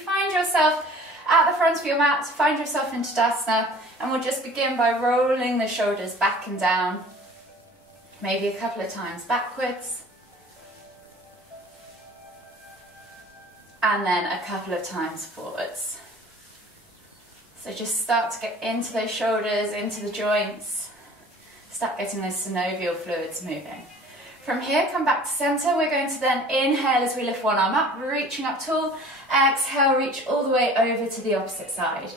find yourself at the front of your mat, find yourself into Tadasana, and we'll just begin by rolling the shoulders back and down, maybe a couple of times backwards, and then a couple of times forwards. So just start to get into those shoulders, into the joints, start getting those synovial fluids moving. From here, come back to center. We're going to then inhale as we lift one arm up, reaching up tall. Exhale, reach all the way over to the opposite side.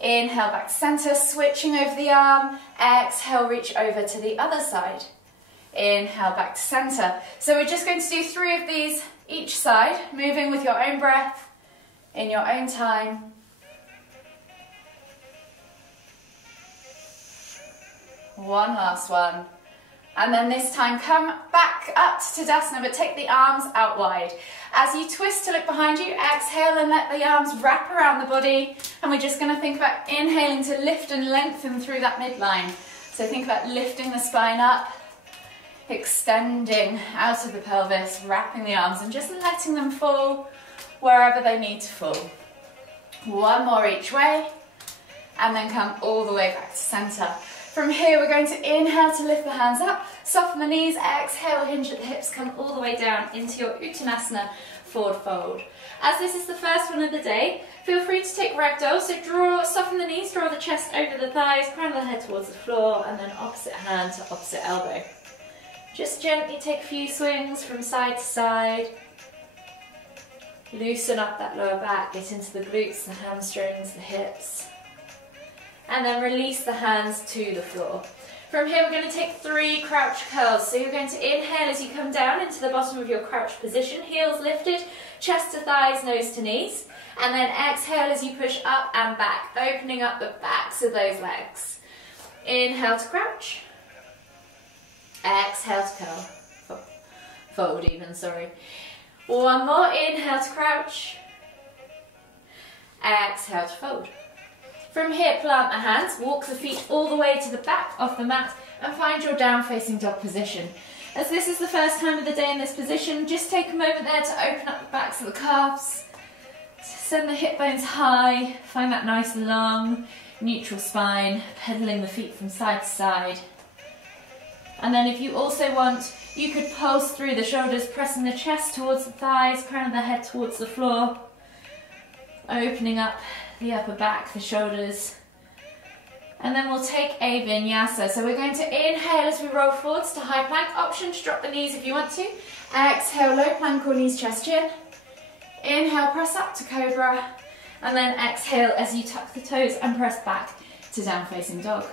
Inhale, back to center, switching over the arm. Exhale, reach over to the other side. Inhale, back to center. So we're just going to do 3 of these each side, moving with your own breath, in your own time. One last one. And then this time come back up to Tadasana, but take the arms out wide. As you twist to look behind you, exhale and let the arms wrap around the body. And we're just going to think about inhaling to lift and lengthen through that midline. So think about lifting the spine up, extending out of the pelvis, wrapping the arms and just letting them fall wherever they need to fall. One more each way, and then come all the way back to center. From here, we're going to inhale to lift the hands up, soften the knees, exhale, hinge at the hips, come all the way down into your Uttanasana forward fold. As this is the first one of the day, feel free to take ragdoll, so soften the knees, draw the chest over the thighs, crown of the head towards the floor, and then opposite hand to opposite elbow. Just gently take a few swings from side to side. Loosen up that lower back, get into the glutes, the hamstrings, the hips. And then release the hands to the floor. From here, we're going to take 3 crouch curls. So you're going to inhale as you come down into the bottom of your crouch position, heels lifted, chest to thighs, nose to knees. And then exhale as you push up and back, opening up the backs of those legs. Inhale to crouch. Exhale to curl. Fold even, sorry. One more, inhale to crouch. Exhale to fold. From here, plant the hands, walk the feet all the way to the back of the mat and find your down facing dog position. As this is the first time of the day in this position, just take a moment there to open up the backs of the calves, send the hip bones high, find that nice long neutral spine, pedaling the feet from side to side. And then if you also want, you could pulse through the shoulders, pressing the chest towards the thighs, crown of the head towards the floor, opening up the upper back, the shoulders. And then we'll take a vinyasa. So we're going to inhale as we roll forwards to high plank. Option to drop the knees if you want to. Exhale, low plank or knees, chest, chin. Inhale, press up to cobra. And then exhale as you tuck the toes and press back to down facing dog.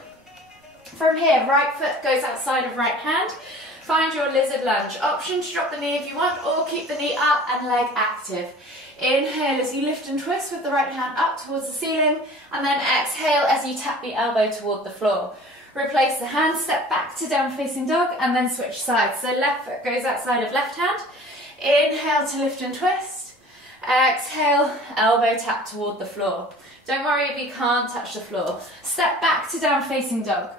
From here, right foot goes outside of right hand. Find your lizard lunge. Option to drop the knee if you want, or keep the knee up and leg active. Inhale as you lift and twist with the right hand up towards the ceiling, and then exhale as you tap the elbow toward the floor. Replace the hand, step back to down facing dog, and then switch sides. So left foot goes outside of left hand. Inhale to lift and twist. Exhale, elbow tap toward the floor. Don't worry if you can't touch the floor. Step back to down facing dog.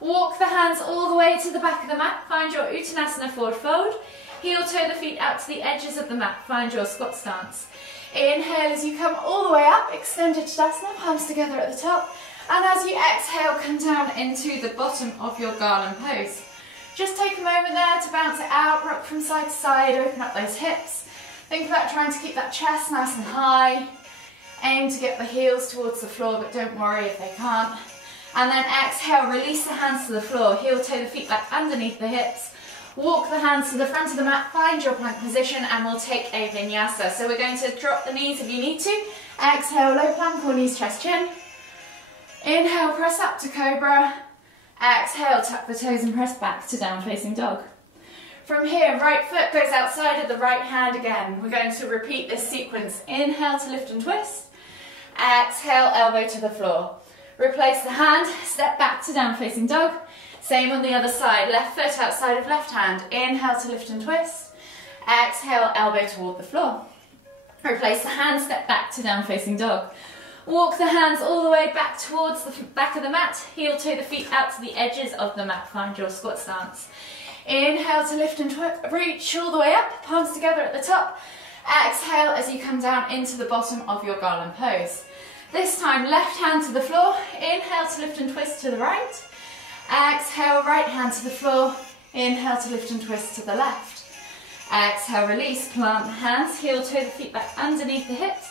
Walk the hands all the way to the back of the mat. Find your Uttanasana forward fold. Heel toe the feet out to the edges of the mat. Find your squat stance. Inhale as you come all the way up, extended Tadasana, palms together at the top. And as you exhale, come down into the bottom of your garland pose. Just take a moment there to bounce it out, rock from side to side, open up those hips. Think about trying to keep that chest nice and high. Aim to get the heels towards the floor, but don't worry if they can't. And then exhale, release the hands to the floor, heel toe the feet back underneath the hips. Walk the hands to the front of the mat, find your plank position, and we'll take a vinyasa. So we're going to drop the knees if you need to. Exhale, low plank or knees, chest, chin. Inhale, press up to cobra. Exhale, tuck the toes and press back to down facing dog. From here, right foot goes outside of the right hand again. We're going to repeat this sequence. Inhale to lift and twist. Exhale, elbow to the floor. Replace the hand, step back to down facing dog. Same on the other side, left foot outside of left hand. Inhale to lift and twist. Exhale, elbow toward the floor. Replace the hand, step back to down facing dog. Walk the hands all the way back towards the back of the mat. Heel toe the feet out to the edges of the mat. Find your squat stance. Inhale to lift and reach all the way up, palms together at the top. Exhale as you come down into the bottom of your garland pose. This time, left hand to the floor. Inhale to lift and twist to the right. Exhale, right hand to the floor. Inhale to lift and twist to the left. Exhale, release, plant the hands, heel toe the feet back underneath the hips.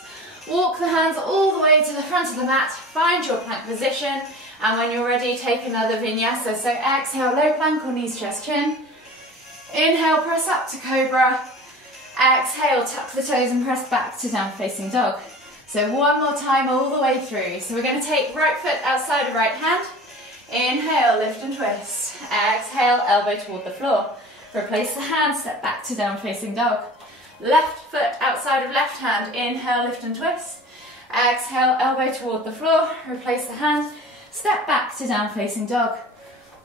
Walk the hands all the way to the front of the mat, find your plank position, and when you're ready, take another vinyasa. So exhale, low plank or knees, chest, chin. Inhale, press up to cobra. Exhale, tuck the toes and press back to down facing dog. So one more time all the way through. So we're going to take right foot outside of right hand. Inhale, lift and twist. Exhale, elbow toward the floor. Replace the hand, step back to down facing dog. Left foot outside of left hand. Inhale, lift and twist. Exhale, elbow toward the floor. Replace the hand, step back to down facing dog.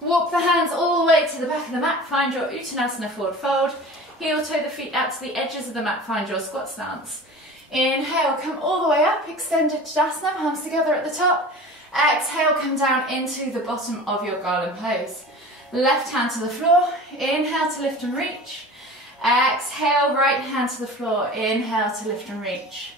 Walk the hands all the way to the back of the mat. Find your Uttanasana forward fold. Heel toe the feet out to the edges of the mat. Find your squat stance. Inhale, come all the way up, extended Tadasana, palms together at the top. Exhale, come down into the bottom of your garland pose. Left hand to the floor, inhale to lift and reach. Exhale, right hand to the floor, inhale to lift and reach.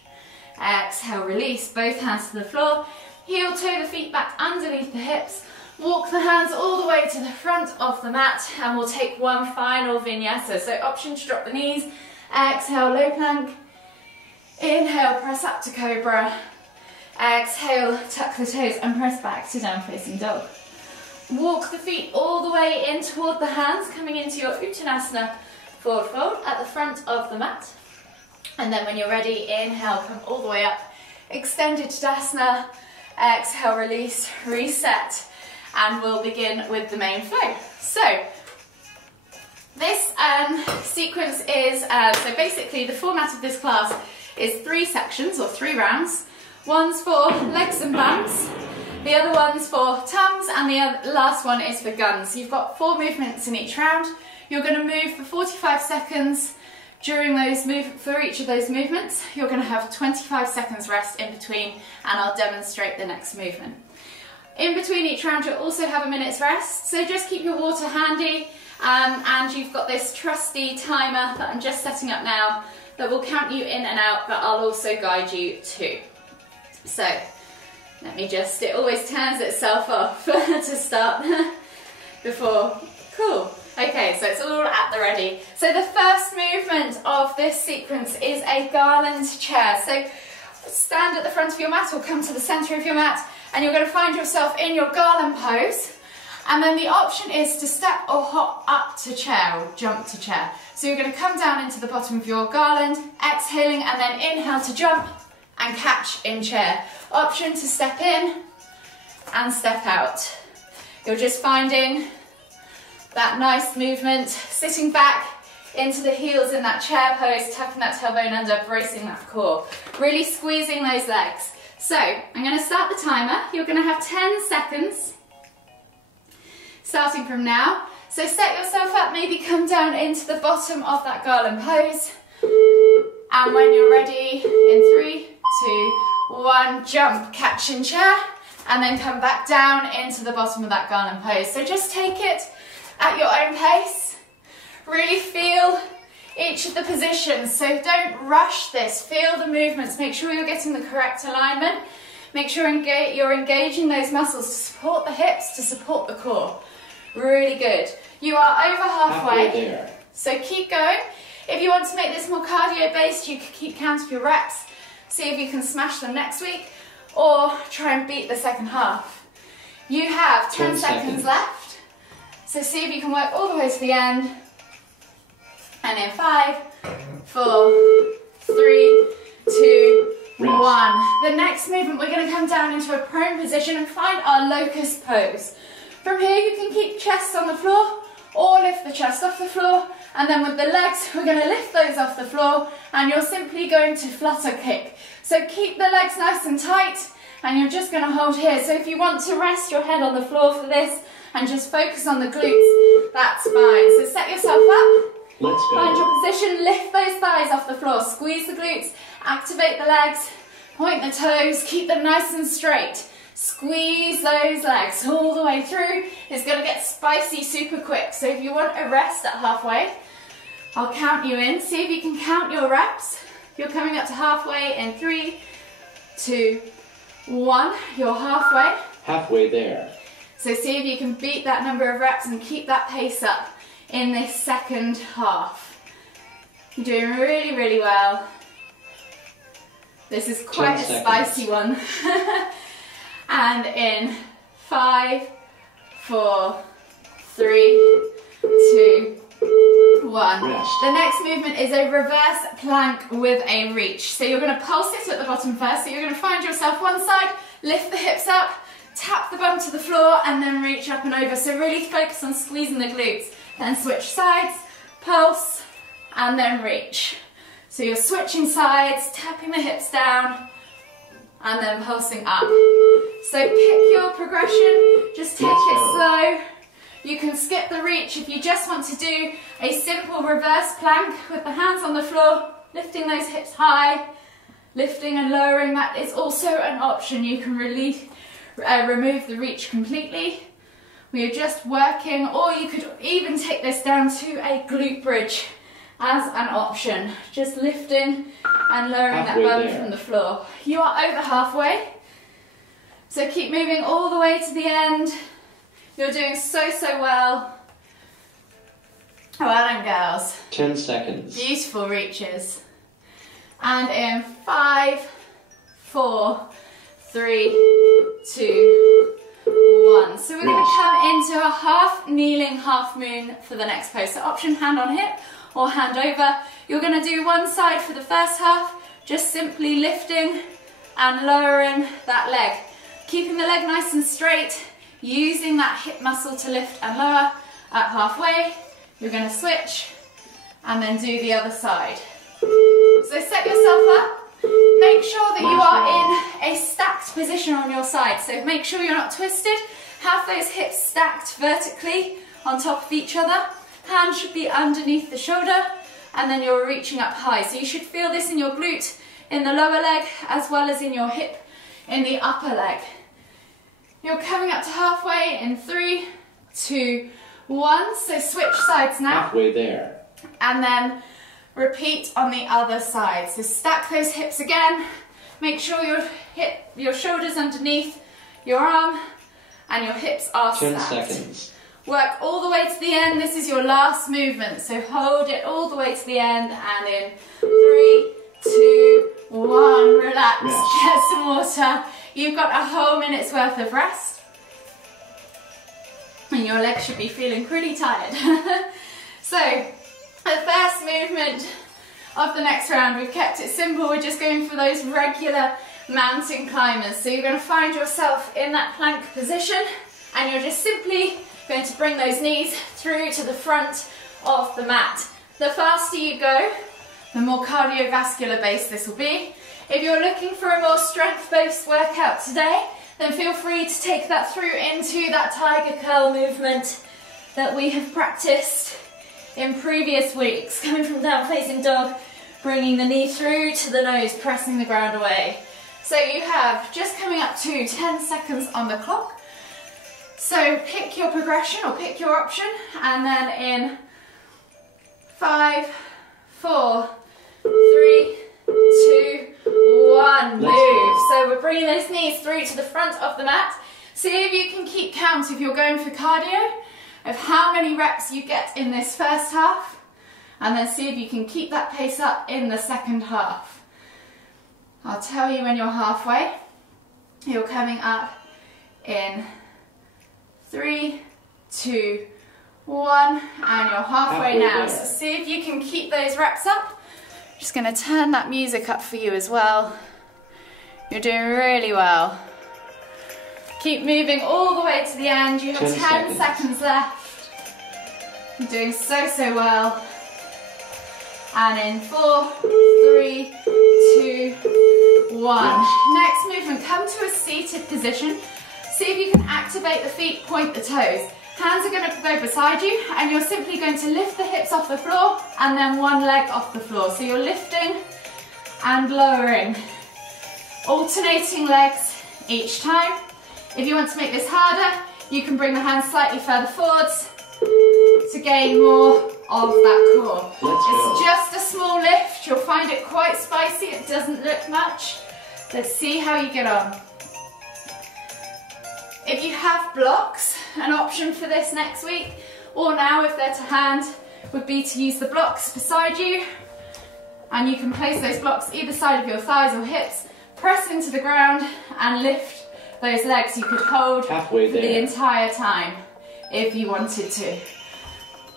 Exhale, release, both hands to the floor. Heel toe the feet back underneath the hips. Walk the hands all the way to the front of the mat, and we'll take one final vinyasa. So option to drop the knees. Exhale, low plank. Inhale, press up to cobra. Exhale, tuck the toes and press back to down facing dog. Walk the feet all the way in toward the hands, coming into your Uttanasana forward fold at the front of the mat. And then when you're ready, inhale, come all the way up. Extended Tadasana. Exhale, release, reset. And we'll begin with the main flow. So this sequence is, so basically the format of this class is 3 sections or 3 rounds. One's for legs and buns, the other one's for tongues, and the last one is for guns. So you've got 4 movements in each round. You're going to move for 45 seconds during those for each of those movements. You're going to have 25 seconds rest in between, and I'll demonstrate the next movement. In between each round, you'll also have a minute's rest, so just keep your water handy, and you've got this trusty timer that I'm just setting up now that will count you in and out, but I'll also guide you too. So, let me just, it always turns itself off to start before, cool. Okay, so it's all at the ready. So the first movement of this sequence is a garland chair. So stand at the front of your mat or come to the centre of your mat, and you're going to find yourself in your garland pose. And then the option is to step or hop up to chair or jump to chair. So you're going to come down into the bottom of your garland, exhaling, and then inhale to jump and catch in chair. Option to step in and step out. You're just finding that nice movement, sitting back into the heels in that chair pose, tucking that tailbone under, bracing that core, really squeezing those legs. So I'm going to start the timer. You're going to have 10 seconds starting from now. So set yourself up, maybe come down into the bottom of that garland pose. And when you're ready, in 3, 2, 1, jump, catch in chair, and then come back down into the bottom of that garland pose. So just take it at your own pace. Really feel each of the positions, so don't rush this. Feel the movements, make sure you're getting the correct alignment. Make sure you're engaging those muscles to support the hips, to support the core. Really good. You are over halfway, so keep going. If you want to make this more cardio based, you can keep count of your reps, see if you can smash them next week, or try and beat the second half. You have 10 seconds left, so see if you can work all the way to the end. And in 5, 4, 3, 2, 1. The next movement, we're going to come down into a prone position and find our locust pose. From here, you can keep chest on the floor or lift the chest off the floor. And then with the legs, we're going to lift those off the floor, and you're simply going to flutter kick. So keep the legs nice and tight, and you're just going to hold here. So if you want to rest your head on the floor for this and just focus on the glutes, that's fine. So set yourself up. Let's go. Find your position, lift those thighs off the floor, squeeze the glutes, activate the legs, point the toes, keep them nice and straight. Squeeze those legs all the way through. It's going to get spicy super quick. So if you want a rest at halfway, I'll count you in. See if you can count your reps. You're coming up to halfway in 3, 2, 1. You're halfway. Halfway there. So see if you can beat that number of reps and keep that pace up in this second half. You're doing really, really well. This is quite a spicy one. And in 5, 4, 3, 2, 1. Rest. The next movement is a reverse plank with a reach. So you're going to pulse it at the bottom first. So you're going to find yourself one side, lift the hips up, tap the bum to the floor, and then reach up and over. So really focus on squeezing the glutes. Then switch sides, pulse, and then reach. So you're switching sides, tapping the hips down, and then pulsing up. So pick your progression, just take it slow. You can skip the reach if you just want to do a simple reverse plank with the hands on the floor, lifting those hips high, lifting and lowering. That is also an option. You can remove the reach completely. We are just working, or you could even take this down to a glute bridge as an option. Just lifting and lowering that bum from the floor. You are over halfway. So keep moving all the way to the end. You're doing so, so well. Well done, girls. 10 seconds. Beautiful reaches. And in 5, 4, 3, 2, 1. So we're going to come into a half kneeling, half moon for the next pose. So option hand on hip or hand over. You're going to do one side for the first half, just simply lifting and lowering that leg. Keeping the leg nice and straight, using that hip muscle to lift and lower. At halfway, you're going to switch and then do the other side. So set yourself up. Make sure that you are in a stacked position on your side. So make sure you're not twisted. Have those hips stacked vertically on top of each other. Hands should be underneath the shoulder, and then you're reaching up high. So you should feel this in your glute, in the lower leg, as well as in your hip, in the upper leg. You're coming up to halfway in 3, 2, 1. So switch sides now. Halfway there. And then repeat on the other side. So stack those hips again. Make sure your shoulders underneath your arm and your hips are stacked. 10 seconds. Work all the way to the end. This is your last movement. So hold it all the way to the end, and in 3, 2, 1. Relax. Get some water. You've got a whole minute's worth of rest. And your legs should be feeling pretty tired. So, the first movement of the next round, we've kept it simple. We're just going for those regular mountain climbers. So you're going to find yourself in that plank position, and you're just simply going to bring those knees through to the front of the mat. The faster you go, the more cardiovascular based this will be. If you're looking for a more strength-based workout today, then feel free to take that through into that tiger curl movement that we have practiced in previous weeks. Coming from down facing dog, bringing the knee through to the nose, pressing the ground away. So you have just coming up to 10 seconds on the clock. So pick your progression or pick your option, and then in 5, 4, 3, 2, 1, move. So we're bringing those knees through to the front of the mat. See if you can keep count, if you're going for cardio, of how many reps you get in this first half, and then see if you can keep that pace up in the second half. I'll tell you when you're halfway. You're coming up in 3, 2, 1, and you're halfway now. So see if you can keep those reps up. Just going to turn that music up for you as well. You're doing really well. Keep moving all the way to the end. You have 10 seconds left. You're doing so, so well. And in 4, 3, 2, 1. Next movement, come to a seated position. See if you can activate the feet, point the toes. Hands are going to go beside you, and you're simply going to lift the hips off the floor and then one leg off the floor. So you're lifting and lowering, alternating legs each time. If you want to make this harder, you can bring the hands slightly further forwards to gain more of that core. It's just a small lift. You'll find it quite spicy. It doesn't look much. Let's see how you get on. If you have blocks, an option for this next week, or now if they're to hand, would be to use the blocks beside you. And you can place those blocks either side of your thighs or hips, press into the ground and lift those legs. You could hold halfway for the entire time if you wanted to.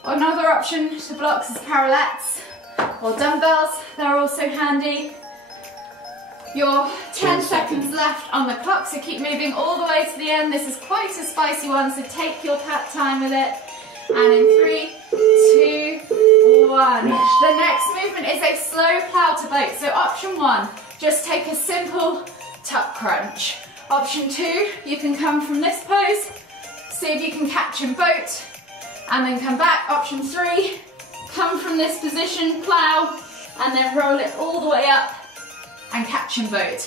Another option to blocks is parallettes or dumbbells. They're also handy. You're 10 seconds left on the clock, so keep moving all the way to the end. This is quite a spicy one, so take your time with it. And in 3, 2, 1. The next movement is a slow plow to boat. So option 1, just take a simple tuck crunch. Option 2, you can come from this pose, see if you can catch and boat, and then come back. Option 3, come from this position, plow, and then roll it all the way up and catch and boat.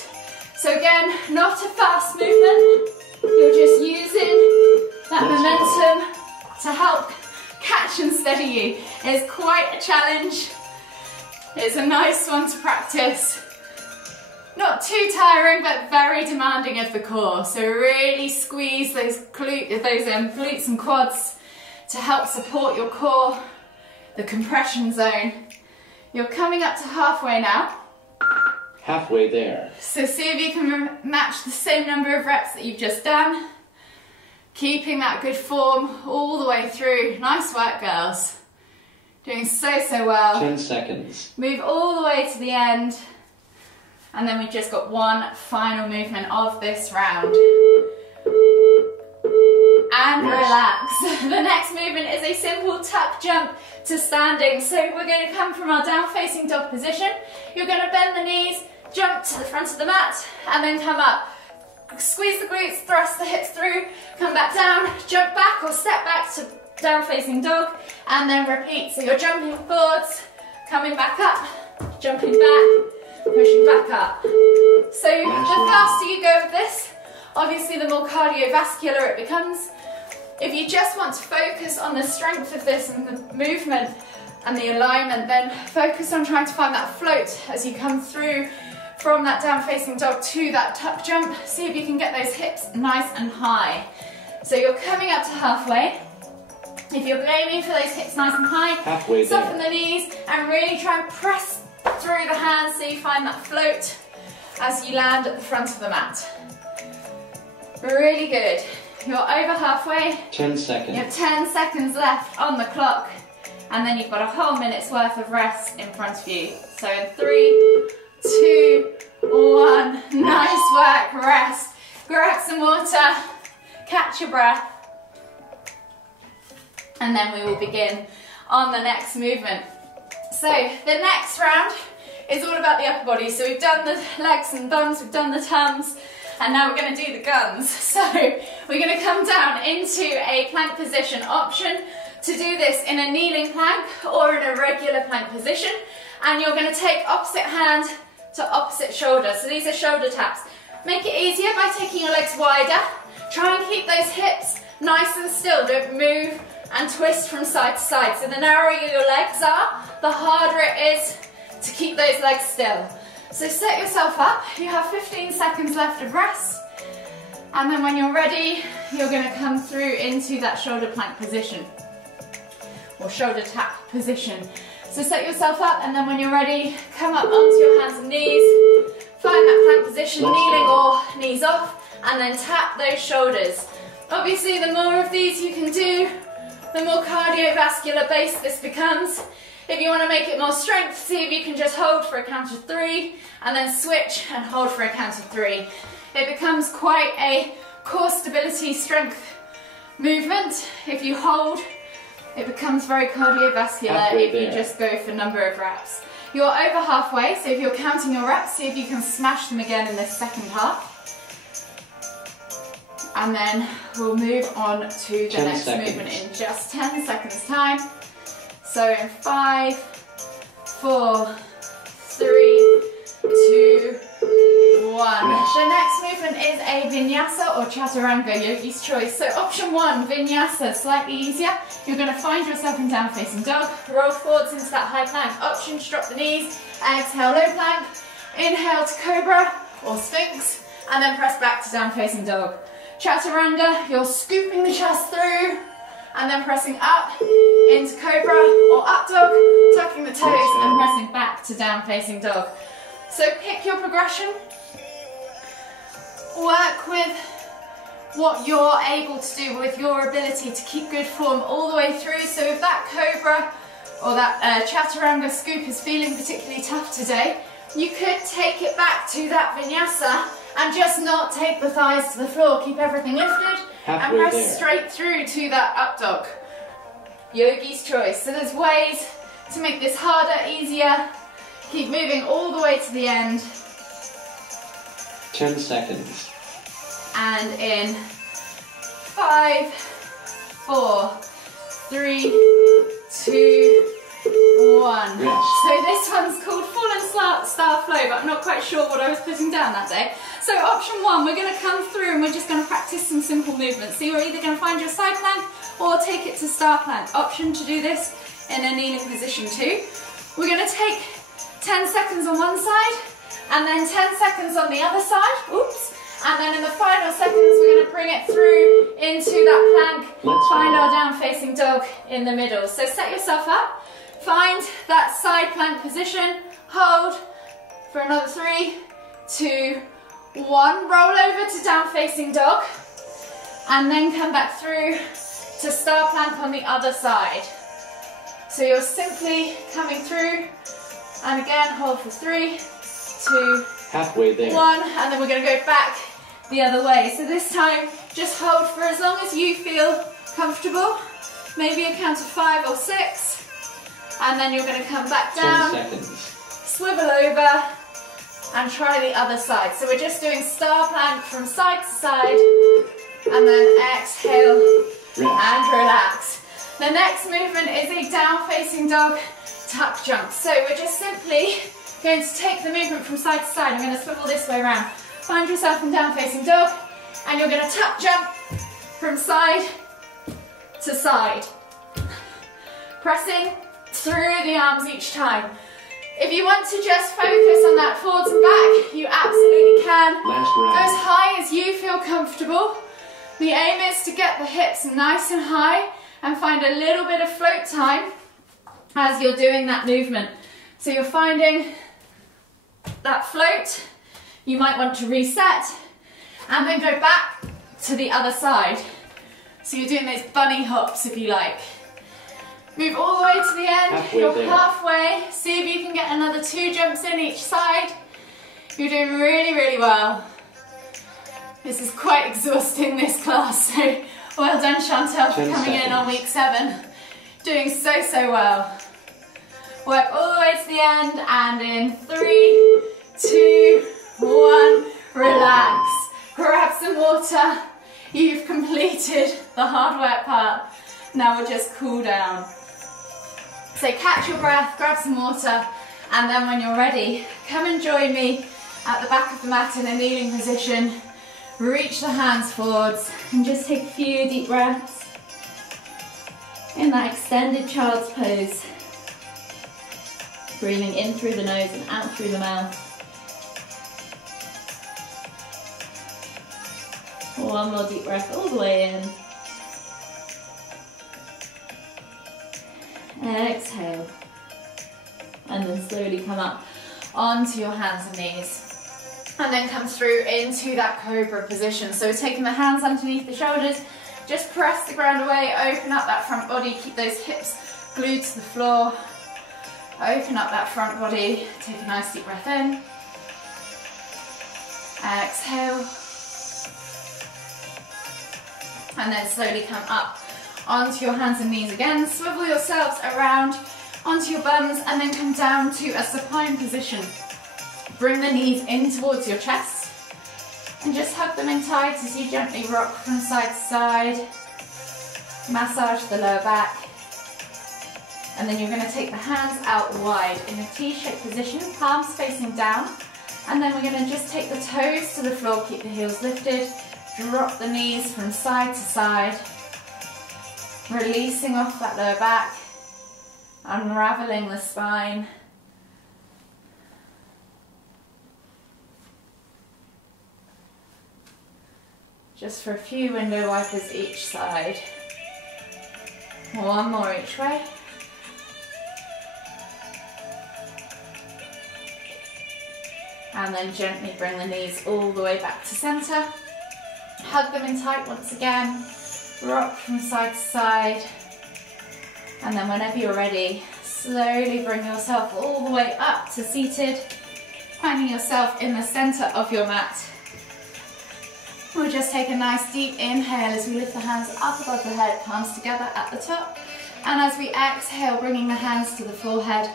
So again, not a fast movement. You're just using that momentum to help catch and steady you. It's quite a challenge. It's a nice one to practice. Not too tiring, but very demanding of the core. So really squeeze those glutes and quads to help support your core, the compression zone. You're coming up to halfway now. Halfway there. So see if you can match the same number of reps that you've just done. Keeping that good form all the way through. Nice work, girls. Doing so well. 10 seconds. Move all the way to the end. And then we've just got one final movement of this round. And relax. The next movement is a simple tuck jump to standing. So we're going to come from our down facing dog position. You're going to bend the knees, jump to the front of the mat, and then come up. Squeeze the glutes, thrust the hips through, come back down, jump back or step back to down facing dog, and then repeat. So you're jumping forwards, coming back up, jumping back, pushing back up. So the faster you go with this, obviously the more cardiovascular it becomes. If you just want to focus on the strength of this and the movement and the alignment, then focus on trying to find that float as you come through from that down facing dog to that tuck jump. See if you can get those hips nice and high. So you're coming up to halfway. If you're aiming for those hips nice and high, halfway soften there. the knees and really try and press through the hands so you find that float as you land at the front of the mat. Really good. You're over halfway. 10 seconds. You have 10 seconds left on the clock, and then you've got a whole minute's worth of rest in front of you. So in 3, 2, 1. Nice work. Rest. Grab some water. Catch your breath. And then we will begin on the next movement. So the next round is all about the upper body. So we've done the legs and bums, we've done the tums, and now we're going to do the guns. So we're going to come down into a plank position. Option to do this in a kneeling plank or in a regular plank position. And you're going to take opposite hand to opposite shoulder. So these are shoulder taps. Make it easier by taking your legs wider. Try and keep those hips nice and still. Don't move and twist from side to side. So the narrower your legs are, the harder it is to keep those legs still. So set yourself up. You have 15 seconds left of rest. And then when you're ready, you're going to come through into that shoulder plank position or shoulder tap position. So set yourself up, and then when you're ready, come up onto your hands and knees. Find that plank position, kneeling or knees off, and then tap those shoulders. Obviously, the more of these you can do, the more cardiovascular based this becomes. If you want to make it more strength, see if you can just hold for a count of 3 and then switch and hold for a count of 3. It becomes quite a core stability strength movement. If you hold, it becomes very cardiovascular if you just go for number of reps. You're over halfway, so if you're counting your reps, see if you can smash them again in this second half. And then we'll move on to the next movement in just 10 seconds time. So in 5, 4, 3, 2, 1. The next movement is a vinyasa or chaturanga, yogi's choice. So option 1, vinyasa, slightly easier. You're going to find yourself in down facing dog, roll forwards into that high plank. Options, drop the knees, exhale low plank, inhale to cobra or sphinx, and then press back to down facing dog. Chaturanga, you're scooping the chest through and then pressing up into cobra or up dog, tucking the toes and pressing back to down facing dog. So pick your progression, work with what you're able to do with your ability to keep good form all the way through. So if that cobra or that chaturanga scoop is feeling particularly tough today, you could take it back to that vinyasa and just not take the thighs to the floor. Keep everything lifted and press straight through to that up dog. Yogi's choice. So there's ways to make this harder, easier. Keep moving all the way to the end. 10 seconds. And in 5, 4, 3, 2, 1. Yes. So this one's called Fallen Star Flow, but I'm not quite sure what I was putting down that day. So option 1, we're going to come through and we're just going to practice some simple movements. So you're either going to find your side plank or take it to star plank. Option to do this in a kneeling position too. We're going to take 10 seconds on one side and then 10 seconds on the other side. Oops. And then in the final seconds, we're going to bring it through into that plank. Find our down facing dog in the middle. So set yourself up. Find that side plank position, hold for another 3, 2, 1. Roll over to down facing dog and then come back through to star plank on the other side. So you're simply coming through and again hold for 3, 2, halfway there. 1, and then we're going to go back the other way. So this time just hold for as long as you feel comfortable, maybe a count of 5 or 6. And then you're going to come back down, 10 seconds. Swivel over and try the other side. So we're just doing star plank from side to side and then exhale and relax. The next movement is a down facing dog tuck jump. So we're just simply going to take the movement from side to side. I'm going to swivel this way around. Find yourself in down facing dog and you're going to tuck jump from side to side. Pressing through the arms each time. If you want to just focus on that forwards and back, you absolutely can. Go as high as you feel comfortable. The aim is to get the hips nice and high and find a little bit of float time as you're doing that movement. So you're finding that float, you might want to reset and then go back to the other side. So you're doing those bunny hops if you like. Move all the way to the end, you're halfway. See if you can get another 2 jumps in each side. You're doing really, really well. This is quite exhausting, this class, so well done Chantel for coming in on week 7. Doing so, so well. Work all the way to the end and in 3, 2, 1, relax. Grab some water. You've completed the hard work part. Now we'll just cool down. So catch your breath, grab some water, and then when you're ready, come and join me at the back of the mat in a kneeling position. Reach the hands forwards and just take a few deep breaths in that extended child's pose. Breathing in through the nose and out through the mouth. One more deep breath all the way in. Exhale. And then slowly come up onto your hands and knees. And then come through into that cobra position. So we're taking the hands underneath the shoulders. Just press the ground away. Open up that front body. Keep those hips glued to the floor. Open up that front body. Take a nice deep breath in. Exhale. And then slowly come up onto your hands and knees again. Swivel yourselves around onto your buns and then come down to a supine position. Bring the knees in towards your chest and just hug them in tight as you gently rock from side to side. Massage the lower back. And then you're going to take the hands out wide in a T-shaped position, palms facing down. And then we're going to just take the toes to the floor, keep the heels lifted, drop the knees from side to side, releasing off that lower back, unraveling the spine. Just for a few window wipers each side. One more each way. And then gently bring the knees all the way back to centre. Hug them in tight once again. Rock from side to side. And then whenever you're ready, slowly bring yourself all the way up to seated, finding yourself in the centre of your mat. We'll just take a nice deep inhale as we lift the hands up above the head, palms together at the top. And as we exhale, bringing the hands to the forehead,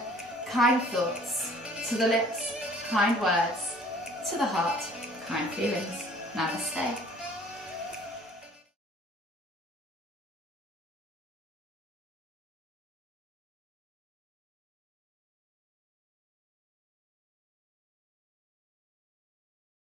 kind thoughts to the lips, kind words to the heart, kind feelings. Namaste.